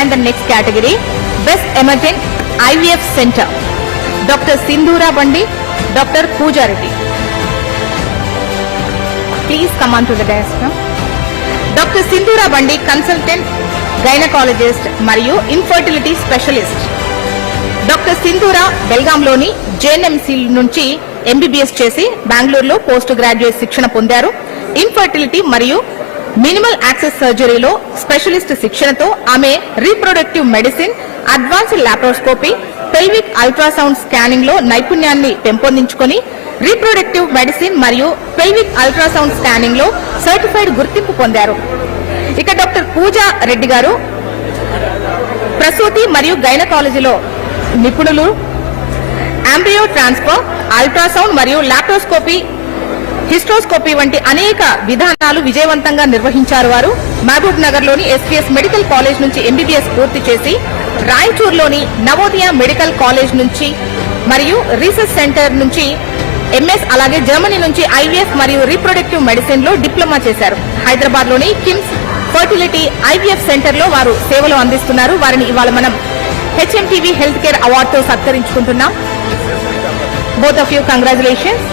And the next category, Best Emerging IVF Center, Dr. Sindhura Bandi, Dr. Pooja Reddy. Please come on to the desk now. Dr. Sindhura Bandi, Consultant Gynecologist మరియు Infertility Specialist. Doctor Sindhura బెల్గాంలోని JNMC నుంచి MBBS చేసి బెంగళూరులో post graduate శిక్షణ పొందారు. Infertility మరియు minimal access సర్జరీలో specialist శిక్షణతో ఆమె reproductive medicine, advanced laparoscopy, pelvic ultrasound scanning లో నైపుణ్యాన్ని పెంపొందించుకొని రీప్రొడక్టివ్ మెడిసిన్ మరియు పెల్విక్ అల్ట్రాసౌండ్ స్కానింగ్ లో సర్టిఫైడ్ గుర్తింపు పొందారు. ఇక డాక్టర్ పూజా రెడ్డి గారు ప్రసూతి మరియు గైనకాలజీలో నిపుణులు. ఎంబ్రియో ట్రాన్స్ఫర్, అల్ట్రాసౌండ్ మరియు లాప్రోస్కోపీ, హిస్ట్రోస్కోపీ వంటి అనేక విధానాలు విజయవంతంగా నిర్వహించారు. వారు మహబూబ్ నగర్ లోని SPS మెడికల్ కాలేజ్ నుంచి MBBS పూర్తి చేసి రాయచూర్లోని నవోదయ మెడికల్ కాలేజ్ నుంచి మరియు రీసెర్చ్ సెంటర్ నుంచి MS, అలాగే జర్మనీ నుంచి IVF మరియు రీప్రొడక్టివ్ మెడిసిన్ లో డిప్లొమా చేశారు. హైదరాబాద్ లోని కిమ్స్ ఫర్టిలిటీ IVF సెంటర్ లో వారు సేవలు అందిస్తున్నారు. వారిని ఇవాళ మనం HMTV హెల్త్ కేర్ అవార్డుతో సత్కరించుకుంటున్నాం. Both of you congratulations.